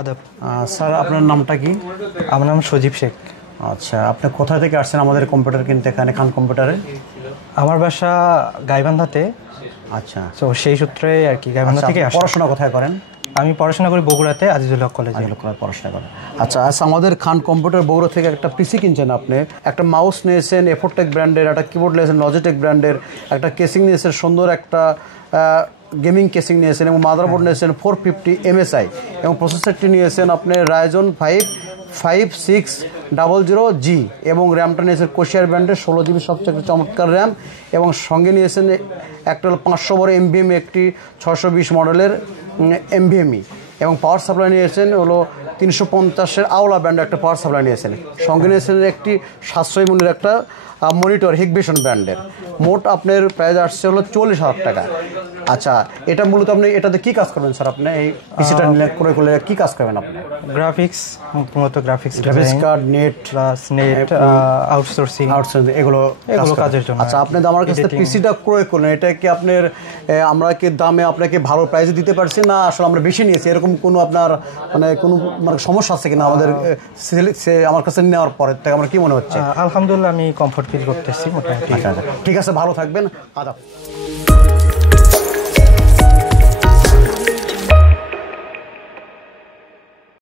আদাব। স্যার আপনার নামটা কি? আমার নাম সজীব শেখ। আচ্ছা, আপনি কোথা থেকে আসছেন আমাদের কম্পিউটার কিনতে এখানে খান কম্পিউটারে? আমার বাসা গাইবান্ধাতে। আচ্ছা, তো সেই সূত্রে আর কি গাইবান্ধা থেকে আসা। পড়াশোনা কোথায় করেন? আমি পড়াশোনা করি বগুড়াতে আজিজুল হক কলেজে। পড়াশোনা করেন। আচ্ছা, আমাদের খান কম্পিউটার বগুড়া থেকে একটা পিসি কিনছেন আপনি, একটা মাউস নিয়েছেন এফোরটেক ব্র্যান্ডের, একটা কিবোর্ড নিয়েছেন লজিটেক ব্র্যান্ডের, একটা কেসিং নিয়েছেন সুন্দর একটা গেমিং কেসিং নিয়েছেন এবং মাদারবোর্ড নিয়েছেন 450 MSI এবং প্রসেসরটি নিয়েছেন আপনি রাইজন 5600G এবং র্যামটা নিয়েছেন কোশিয়ার ব্র্যান্ডের 16GB সবচেয়ে একটা চমৎকার র্যাম এবং সঙ্গে নিয়েছেন একটা হলো 500 বড় NVMe একটি 620 মডেলের NVMe এবং পাওয়ার সাপ্লাই নিয়েছেন হলো 350-এর আওলা ব্র্যান্ডের একটা পাওয়ার সাপ্লাই নিয়েছেন, সঙ্গে নিয়েছেন একটি সাশ্রয়ী মূল্যের একটা মনিটর হিগভিশন ব্র্যান্ডের। মোট আপনার প্রাইস আসছে হলো 40,000 টাকা। আচ্ছা, এটা মূলত আপনি এটাতে কী কাজ করবেন স্যার? আপনি এই পিসিটা ক্রয় করলে কী কাজ করবেন আপনি? গ্রাফিক্স, মূলত graphics card, net plus net, outsourcing এগুলো কাজের জন্য। আচ্ছা, আপনি আমার কাছে পিসিটা ক্রয় করলেন, এটা কি আপনার আমরা কি দামে আপনাকে ভালো প্রাইসে দিতে পারছি না আসলে আমরা বেশি নিয়েছি, এরকম কোনো আপনার কোনো সমস্যা আছে কিনা আমাদের আমার কাছে নেওয়ার পরে থেকে আমার কি মনে হচ্ছে? আলহামদুলিল্লাহ আমি কমফোর্ট ফিল করতেছি মোটামুটি। আচ্ছা, ঠিক আছে, ভালো থাকবেন। আদাব।